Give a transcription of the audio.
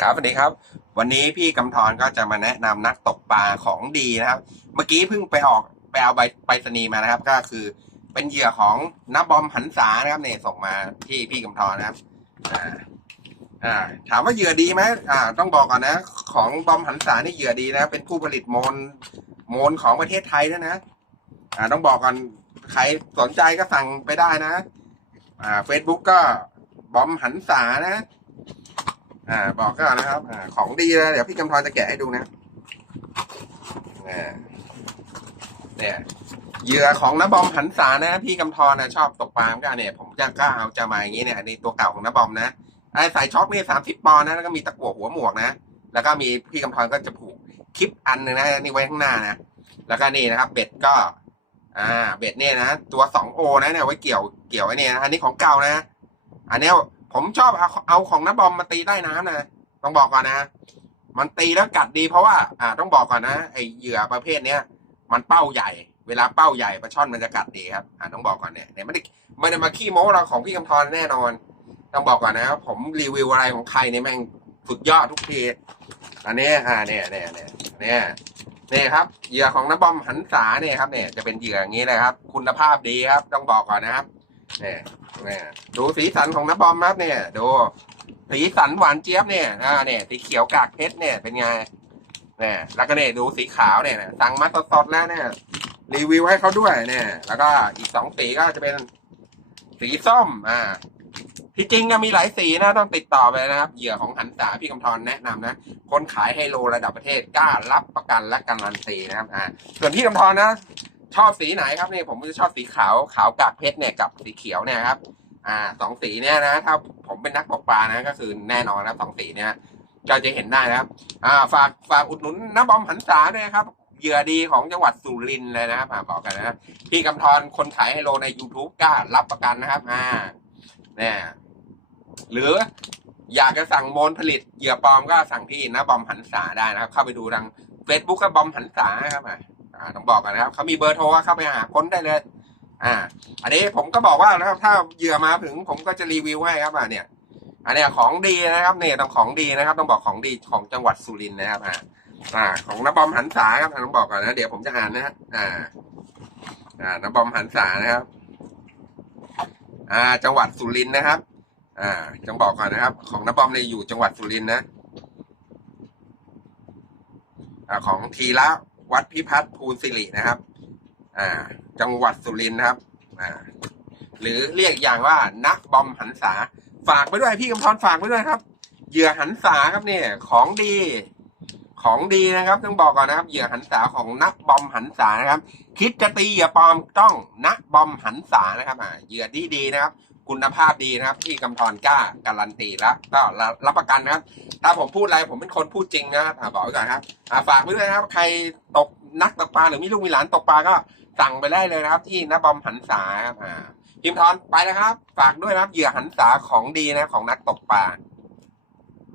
ครับสวัสดีครับ วันนี้พี่กำธรก็จะมาแนะนำนักตกปลาของดีนะครับ เมื่อกี้เพิ่งไปออกไปเอาใบไปรษณีมานะครับ ก็คือเป็นเหยื่อของนับบอมหันษานะครับเนี่ยส่งมาที่พี่กำธรนะครับอ่าอ่าถามว่าเหยื่อดีไหมอ่า ต้องบอกก่อนนะ ของบอมหันษานี่เหยื่อดีนะเป็นผู้ผลิตโมนโมนของประเทศไทยด้วยนะ อ่า ต้องบอกก่อนใครสนใจก็สั่งไปได้นะ อ่าเฟซบุ๊กก็บอมหันษานะ อ่า บอกก็นะครับอ่าของดีเลยเดี๋ยวพี่กำธรจะแกะให้ดูนะเนี่ยเหยื่อของน้าบอมหันษานะ พี่กำธรนะชอบตกปลาเหมือนกันเนี่ย ผมจะกล้าเอาจะมาอย่างนี้เนี่ยอันตัวเก่าของน้าบอมนะไอ้สายช็อคนี่สามสิบปอนนะแล้วก็มีตะกั่วหัวหมวกนะแล้วก็มีพี่กำธรก็จะผูกคลิปอันหนึ่งนะนี่ไว้ข้างหน้านะแล้วก็นี่นะครับ เบ็ดก็ อ่า เบ็ดเนี่ยนะตัวสองโอนะเนี่ยไว้เกี่ยวเกี่ยวไอ้เนี่ยนะอันนี้ของเก่านะ อันนี้ ผมชอบเอาเอาของน้าบอมมาตีใต้น้ำนะ ต้องบอกก่อนนะ มันตีแล้วกัดดีเพราะว่า อ่า ต้องบอกก่อนนะไอเหยื่อประเภทเนี้ยมันเป้าใหญ่ เวลาเป้าใหญ่ปลาช่อนมันจะกัดดีครับ อ่าต้องบอกก่อนเนี่ยเนี่ยไม่ได้ไม่ได้มาขี้โม้เราของพี่กำธรแน่นอน ต้องบอกก่อนนะ ผมรีวิวอะไรของใครเนี่ยแม่งสุดยอดทุกทีอันนี้อ่าเนี่ยเนี่ยเนี่ยเนี่ยเนี่ยครับเหยื่อของน้าบอมหันษาเนี่ยครับเนี่ยจะเป็นเหยื่ออย่างนี้เลยครับ คุณภาพดีครับ ต้องบอกก่อนนะครับ เนี่ยเนี่ยดูสีสันของน้ำบอมครับเนี่ย ดู สีสันหวานเจี๊ยบเนี่ยอ่าเนี่ยสีเขียวกากเพชรเนี่ยเป็นไงเนี่ยแล้วก็เนี่ยดูสีขาวเนี่ยสั่งมาสดๆแล้วเนี่ย รีวิวให้เขาด้วยเนี่ย แล้วก็อีกสองสีก็จะเป็นสีส้ม อ่า ที่จริงก็มีหลายสีนะต้องติดต่อไปนะครับเหยื่อของหันษาพี่กำธรแนะนำนะคนขายไฮโลระดับประเทศกล้ารับประกันและการันตีนะครับ อ่า ส่วนพี่กำธรนะ ชอบสีไหนครับนี่ผมจะชอบสีขาวขาวกากเพชรเนี่ยกับสีเขียวเนี่ยครับ อ่าสองสีเนี่ยนะถ้าผมเป็นนักตกปลานะก็คือแน่นอนนะสองสีเนี่ยก็จะเห็นได้นะครับ อ่าฝากฝากอุดหนุนน้ำบอมหันษาด้วยครับเหยื่อดีของจังหวัดสุรินทร์เลยนะครับบอกกันนะพี่กำธรคนขายไฮโลใน YouTube กล้ารับประกันนะครับ อ่าเนี่ยหรืออยากจะสั่งโมนผลิตเหยื่อปลอมก็สั่งที่น้าบอมหันษาได้นะครับ เข้าไปดูทาง Facebook ก็บอมหันษาครับอ่า อ่าต้องบอกกันนะครับเขามีเบอร์โทรเข้าไปหาค้นได้เลย อ่า อันนี้ผมก็บอกว่านะครับ ถ้าเหยื่อมาถึงผมก็จะรีวิวให้ครับอ่าเนี่ย อันเนี้ยของดีนะครับเนี่ยต้องของดีนะครับ ต้องบอกของดีของจังหวัดสุรินทร์นะครับ อ่า อ่า ของนบอมหันษาครับต้องบอกก่อนนะเดี๋ยวผมจะอ่านนะฮะอ่า อ่านบอมหันษานะครับ อ่า จังหวัดสุรินทร์นะครับ อ่าต้องบอกก่อนนะครับ ของนบอมเนี่ยอยู่จังหวัดสุรินทร์นะอ่าของทีละ วัดพิพัฒน์ภูลสิรินะครับ อ่า จังหวัดสุรินทร์นะครับ อ่า หรือเรียกอย่างว่านักบอมหันษาฝากไปด้วยพี่กำธรฝากไปด้วยครับเหยื่อหันษาครับเนี่ย ของดีของดีนะครับต้องบอกก่อนนะครับเหยื่อหันษาของนักบอมหันษานะครับ คิดจะตีเหยื่อปลอมต้องนักบอมหันษานะครับอ่าเหยื่อดีดีๆนะครับ คุณภาพดีนะครับ ที่กำธรกล้าการันตีแล้วก็รับประกันนะครับ ถ้าผมพูดอะไรผมเป็นคนพูดจริงนะครับอ่าบอกไว้ก่อนครับฝากไว้ด้วยนะครับ ใครตกนักตกปลาหรือมีลูกมีหลานตกปลาก็สั่งไปได้เลยนะครับ ที่นบอมหันษาครับอ่าพิมพ์ทอนไปนะครับ ฝากด้วยนะครับเหยื่อหันษาของดีนะของนักตกปลา